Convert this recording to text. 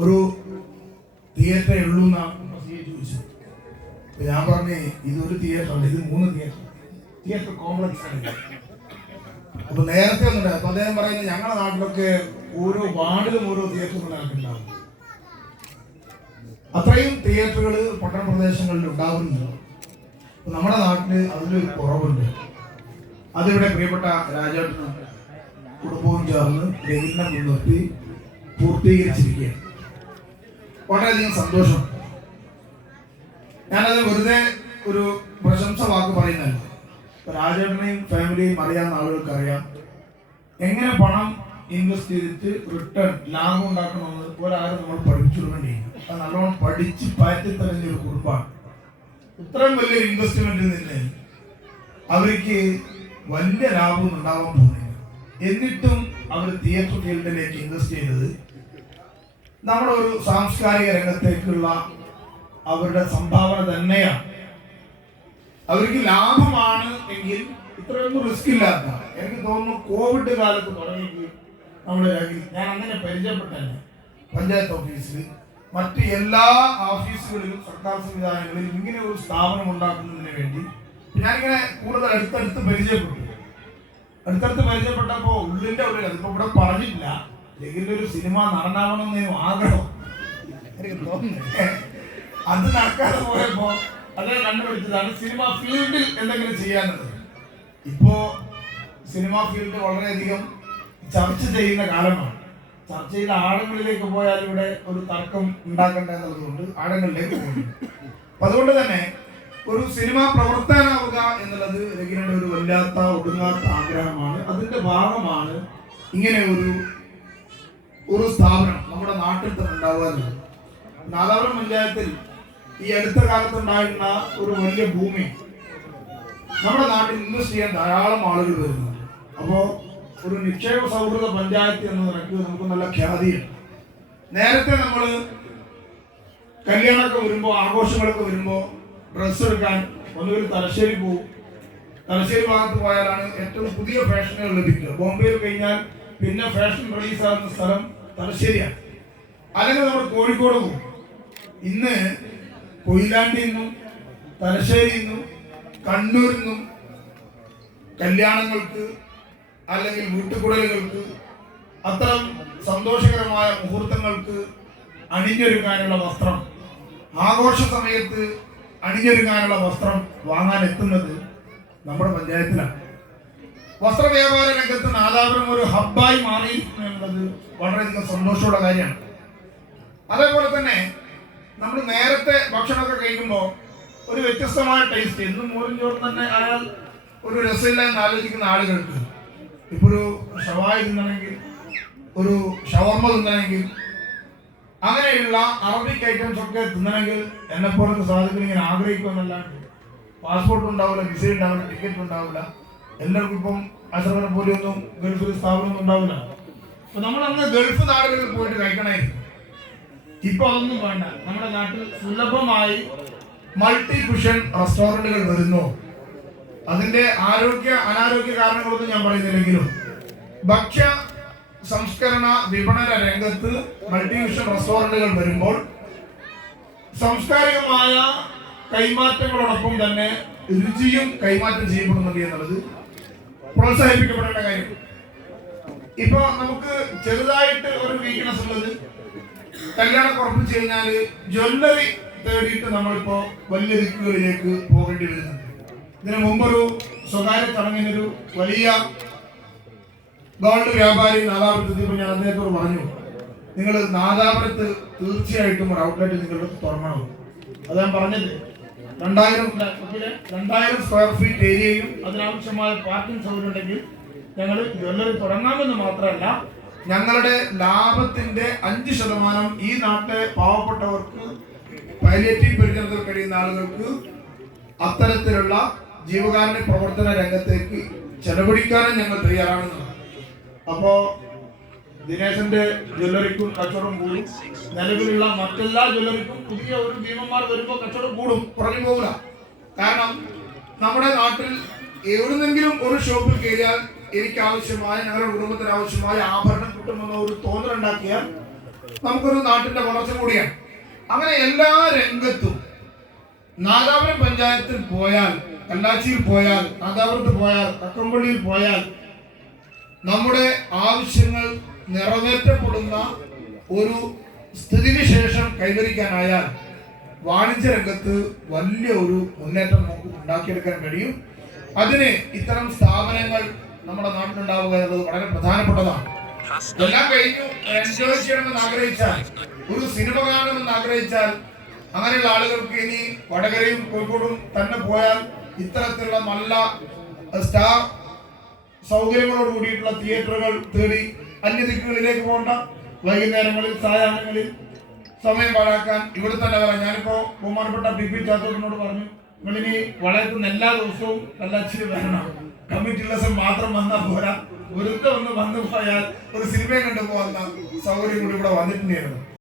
ഒരു തിയേറ്ററേ ഉള്ളൂ എന്നാണ് ചോദിച്ചത്. അപ്പൊ ഞാൻ പറഞ്ഞേ ഇതൊരു തിയേറ്റർ അല്ല, ഇത് 3 തിയേറ്റർ കോംപ്ലക്സ് ആണ്. അപ്പൊ നേരത്തെ ഒന്നുണ്ട്. അപ്പൊ അദ്ദേഹം പറയുന്നത് ഞങ്ങളുടെ നാട്ടിലൊക്കെ ഓരോ വാർഡിലും ഓരോ തിയേറ്ററുകളാണ് ഉണ്ടാവും. അത്രയും തിയേറ്ററുകൾ പട്ടണ പ്രദേശങ്ങളിൽ ഉണ്ടാകുന്നുണ്ട്. നമ്മുടെ നാട്ടില് അതിലൊരു കുറവുണ്ട്. അതിവിടെ പ്രിയപ്പെട്ട രാജേട്ടനും കുടുംബവും ചേർന്ന് രഹിനെ മുൻനിർത്തി പൂർത്തീകരിച്ചിരിക്കുകയാണ്. വളരെയധികം സന്തോഷം. ഞാനത് വെറുതെ ഒരു പ്രശംസ വാക്ക് പറയുന്നല്ല. രാജേട്ടനെയും ഫാമിലിയും അറിയാവുന്ന ആളുകൾക്ക് അറിയാം എങ്ങനെ പണം ഇൻവെസ്റ്റ് ചെയ്തിട്ട് റിട്ടേൺ ലാഭം ഉണ്ടാക്കണമെന്ന് ഒരാളും നമ്മൾ പഠിപ്പിച്ചു വേണ്ടിയില്ല. അത് നല്ലോണം പഠിച്ച് പാറ്റി തെളിഞ്ഞൊരു കുടുംബമാണ്. ഇത്രയും വലിയൊരു ഇൻവെസ്റ്റ്മെന്റിൽ നിന്ന് അവർക്ക് വലിയ ലാഭം ഉണ്ടാവാൻ പോകുന്നില്ല. എന്നിട്ടും അവർ തിയേറ്റർ ഫീൽഡിലേക്ക് ഇൻവെസ്റ്റ് ചെയ്തത് നമ്മുടെ ഒരു സാംസ്കാരിക രംഗത്തേക്കുള്ള അവരുടെ സംഭാവന തന്നെയാണ്. അവർക്ക് ലാഭമാണ് എങ്കിൽ ഇത്രയൊന്നും റിസ്ക് ഇല്ലാത്ത, എനിക്ക് തോന്നുന്നു കോവിഡ് കാലത്ത് തുടങ്ങി നമ്മുടെ ഞാൻ അങ്ങനെ പരിചയപ്പെട്ടല്ലേ പഞ്ചായത്ത് ഓഫീസിൽ മറ്റ് എല്ലാ ഓഫീസുകളിലും സർക്കാർ സംവിധാനങ്ങളിലും ഇങ്ങനെ ഒരു സ്ഥാപനം ഉണ്ടാക്കുന്നതിന് വേണ്ടി ഞാനിങ്ങനെ കൂടുതൽ അടുത്തടുത്ത് പരിചയപ്പെട്ടപ്പോൾ ഉള്ളിന്റെ ഉള്ളിൽ അതിപ്പോ ഇവിടെ പറഞ്ഞിട്ടില്ല, ഇതിന്റെ ഒരു സിനിമ നടനാവണമെന്ന് ആഗ്രഹം എനിക്ക് തോന്നുന്നു. അത് നടക്കാതെ പോയപ്പോ അതേ കണ്ടുപിടിച്ചതാണ് സിനിമ ഫീൽഡിൽ എന്തെങ്കിലും ചെയ്യാനുള്ളത്. ഇപ്പോ സിനിമ ഫീൽഡ് വളരെയധികം ചർച്ച ചെയ്യുന്ന കാലമാണ്. ചർച്ചയിൽ ആഴങ്ങളിലേക്ക് പോയാൽ ഇവിടെ ഒരു തർക്കം ഉണ്ടാക്കണ്ട എന്നുള്ളതുകൊണ്ട് ആഴങ്ങളിലേക്ക് പോകുന്നു. അപ്പൊ അതുകൊണ്ട് തന്നെ ഒരു സിനിമ പ്രവർത്തനാവുക എന്നുള്ളത് രഗിനയുടെ ഒരു വല്ലാത്ത ഒടുങ്ങാത്ത ആഗ്രഹമാണ്. അതിന്റെ ഭാഗമാണ് ഇങ്ങനെ ഒരു സ്ഥാപനം നമ്മുടെ നാട്ടിൽ തന്നെ ഉണ്ടാവുക എന്നുള്ളത്. നാദാപുരം പഞ്ചായത്തിൽ ഈ അടുത്ത കാലത്ത് ഉണ്ടായിരുന്ന ഒരു വലിയ ഭൂമി നമ്മുടെ നാട്ടിൽ ഇൻവെസ്റ്റ് ചെയ്യാൻ ധാരാളം ആളുകൾ വരുന്നുണ്ട്. അപ്പോൾ ഒരു നിക്ഷേപ സൗഹൃദ പഞ്ചായത്ത് എന്ന നിലയ്ക്ക് നമുക്ക് നല്ല ഖ്യാതിയുണ്ട്. നേരത്തെ നമ്മൾ കല്യാണമൊക്കെ വരുമ്പോൾ ആഘോഷങ്ങളൊക്കെ വരുമ്പോൾ ഡ്രസ്സ് എടുക്കാൻ ഒന്നുകിൽ തലശ്ശേരി പോകും. തലശ്ശേരി ഭാഗത്ത് പോയാലാണ് ഏറ്റവും പുതിയ ഫാഷനുകൾ ലഭിക്കുക. ബോംബെയിൽ കഴിഞ്ഞാൽ പിന്നെ ഫാഷൻ റിലീസാകുന്ന സ്ഥലം തലശ്ശേരിയാണ്. അല്ലെങ്കിൽ നമ്മൾ കോഴിക്കോട് പോകും. ഇന്ന് കൊയിലാണ്ടിൽ നിന്നും തലശ്ശേരിയിൽ നിന്നും കണ്ണൂരിൽ നിന്നും കല്യാണങ്ങൾക്ക് അല്ലെങ്കിൽ വീട്ടുകുടലുകൾക്ക് അത്തരം സന്തോഷകരമായ മുഹൂർത്തങ്ങൾക്ക് അണിഞ്ഞൊരുങ്ങാനുള്ള വസ്ത്രം, ആഘോഷ സമയത്ത് അണിഞ്ഞൊരുങ്ങാനുള്ള വസ്ത്രം വാങ്ങാൻ എത്തുന്നത് നമ്മുടെ പഞ്ചായത്തിലാണ്. വസ്ത്ര വ്യാപാര രംഗത്ത് നാദാപുരം ഒരു ഹബ്ബായി മാറിയിരിക്കുന്നു എന്നത് വളരെയധികം സന്തോഷമുള്ള കാര്യമാണ്. അതേപോലെ തന്നെ നമ്മൾ നേരത്തെ ഭക്ഷണമൊക്കെ കഴിക്കുമ്പോൾ ഒരു വ്യത്യസ്തമായ ടേസ്റ്റ്, എന്നും മോരും ചോറും തന്നെ ആയാൽ ഒരു രസമില്ല എന്ന് ആലോചിക്കുന്ന ആളുകൾക്ക് ഇപ്പോൾ ഒരു ഷവായി തിന്നണമെങ്കിൽ, ഒരു ഷവർമ തിന്നണമെങ്കിൽ, അങ്ങനെയുള്ള അറബിക് ഐറ്റംസ് ഒക്കെ തിന്നണമെങ്കിൽ എന്നെപ്പോലത്തെ സാധനങ്ങൾ ഇങ്ങനെ ആഗ്രഹിക്കുമെന്നല്ലാണ്ട് പാസ്പോർട്ട് ഉണ്ടാവില്ല, വിസ ഉണ്ടാവില്ല, ടിക്കറ്റ് ഉണ്ടാവില്ല. എല്ലാവർക്കും ഇപ്പം അസർവനെ പോലെയൊന്നും ഗൾഫിൽ സ്ഥാപനമൊന്നും ഉണ്ടാവില്ല. അപ്പൊ നമ്മൾ അന്ന് ഗൾഫ് നാടുകളിൽ പോയിട്ട് കഴിക്കണമായിരുന്നു. ഇപ്പൊ അതൊന്നും വേണ്ട. നമ്മുടെ നാട്ടിൽ സുലഭമായി മൾട്ടി കുഷൻ റെസ്റ്റോറന്റുകൾ വരുന്നു. അതിന്റെ അനാരോഗ്യ കാരണങ്ങളൊന്നും ഞാൻ പറയുന്നില്ലെങ്കിലും ഭക്ഷ്യ സംസ്കരണ വിപണന രംഗത്ത് മൾട്ടി കുഷൻ റെസ്റ്റോറന്റുകൾ വരുമ്പോൾ സാംസ്കാരികമായ കൈമാറ്റങ്ങളോടൊപ്പം തന്നെ രുചിയും കൈമാറ്റം ചെയ്യപ്പെടുന്നുണ്ട് എന്നുള്ളത് പ്രോത്സാഹിപ്പിക്കപ്പെടേണ്ട കാര്യം. ഇപ്പൊ നമുക്ക് ചെറുതായിട്ട് ഒരു വീക്ക്നെസ് ഉള്ളത്, കല്യാണം ഉറപ്പിച്ചു കഴിഞ്ഞാല് ജ്വല്ലറി തേടിയിട്ട് നമ്മളിപ്പോ വലിയ ദിക്കുകളിലേക്ക് പോകേണ്ടി വരുന്നുണ്ട്. ഇതിനു മുമ്പൊരു സ്വകാര്യ ചടങ്ങിനൊരു വലിയ ഗോൾഡ് വ്യാപാരി നാദാപുരത്തെത്തിയപ്പോൾ ഞാൻ അദ്ദേഹത്തോട് പറഞ്ഞു, നിങ്ങൾ നാദാപുരത്ത് തീർച്ചയായിട്ടും ഒരു ഔട്ട്ലെറ്റ് നിങ്ങളുടെ തുറക്കണം. അത് ഞാൻ പറഞ്ഞത് 2000 സ്ക്വയർ ഫീറ്റ് ഏരിയയും അതിനാവശ്യമായ പാർക്കിംഗ് സൗകര്യം ഉണ്ടെങ്കിൽ ഞങ്ങൾ ജ്വല്ലറി തുടങ്ങാമെന്ന് മാത്രമല്ല, ഞങ്ങളുടെ ലാഭത്തിന്റെ 5% ഈ നാട്ടിലെ പാവപ്പെട്ടവർക്ക്, പാലിയേറ്റീവ് പരിചരണത്തിൽ കഴിയുന്ന ആളുകൾക്ക് അത്തരത്തിലുള്ള ജീവകാരുണ്യ പ്രവർത്തന രംഗത്തേക്ക് ചെലവഴിക്കാനും ഞങ്ങൾ തയ്യാറാണെന്നാണ്. അപ്പോ ദിനേശന്റെ ജ്വല്ലറിക്കും കച്ചവടം കൂടും. നിലവിലുള്ള മറ്റെല്ലാ ജ്വല്ലറിക്കും പുതിയ ഒരു ഭീമന്മാർ വരുമ്പോൾ കച്ചവടം കൂടും, കുറഞ്ഞു പോകില്ല. കാരണം നമ്മുടെ നാട്ടിൽ എവിടുന്നെങ്കിലും ഒരു ഷോപ്പിൽ കയറിയാൽ എനിക്ക് ആവശ്യമായ, ഞങ്ങളുടെ കുടുംബത്തിന് ആവശ്യമായ ആഭരണം കിട്ടുമെന്ന ഒരു തോന്നലുണ്ടാക്കിയാൽ നമുക്കൊരു നാട്ടിന്റെ വളർച്ച കൂടിയാണ്. അങ്ങനെ എല്ലാ രംഗത്തും നാദാപുരം പഞ്ചായത്തിൽ പോയാൽ, കല്ലാച്ചിയിൽ പോയാൽ, നാദാപുരത്ത് പോയാൽ, തക്കമ്പള്ളിയിൽ പോയാൽ നമ്മുടെ ആവശ്യങ്ങൾ നിറവേറ്റപ്പെടുന്ന ഒരു സ്ഥിതിവിശേഷം കൈവരിക്കാനായാൽ വാണിജ്യ രംഗത്ത് വലിയ ഒരു മുന്നേറ്റം നമുക്ക് ഉണ്ടാക്കിയെടുക്കാൻ കഴിയും. അതിന് ഇത്തരം സ്ഥാപനങ്ങൾ നമ്മുടെ നാട്ടിലുണ്ടാവുക എന്നുള്ളത് വളരെ പ്രധാനപ്പെട്ടതാണ്. എല്ലാം കഴിഞ്ഞു എൻജോയ് ചെയ്യണമെന്ന് ആഗ്രഹിച്ചാൽ, ഒരു സിനിമ കാണണമെന്ന് ആഗ്രഹിച്ചാൽ, അങ്ങനെയുള്ള ആളുകൾക്ക് ഇനി വടകരയും കോഴിക്കോടും തന്നെ പോയാൽ ഇത്തരത്തിലുള്ള നല്ല സ്റ്റാർ സൗകര്യങ്ങളോട് കൂടിയിട്ടുള്ള തിയേറ്ററുകൾ തേടി അന്യദിക്കുകളിലേക്ക് പോകണ്ട. വൈകുന്നേരങ്ങളിൽ സായാഹ്നങ്ങളിൽ സമയം പാഴാക്കാൻ ഇവിടെ തന്നെ വരാം. ഞാനിപ്പോ ബഹുമാനപ്പെട്ട പി ചാത്തോട്ടിനോട് പറഞ്ഞു, നിങ്ങളിനി വളയത്തുന്ന എല്ലാ ദിവസവും കല്ലാച്ചിയിൽ വരണം. കമ്മിറ്റി ദിവസം മാത്രം വന്നാൽ പോരാ, വെറുതെ ഒന്ന് വന്നു പോയാൽ ഒരു സിനിമയും കണ്ടു പോകുന്ന സൗകര്യം കൂടി ഇവിടെ വന്നിട്ടുണ്ടായിരുന്നു.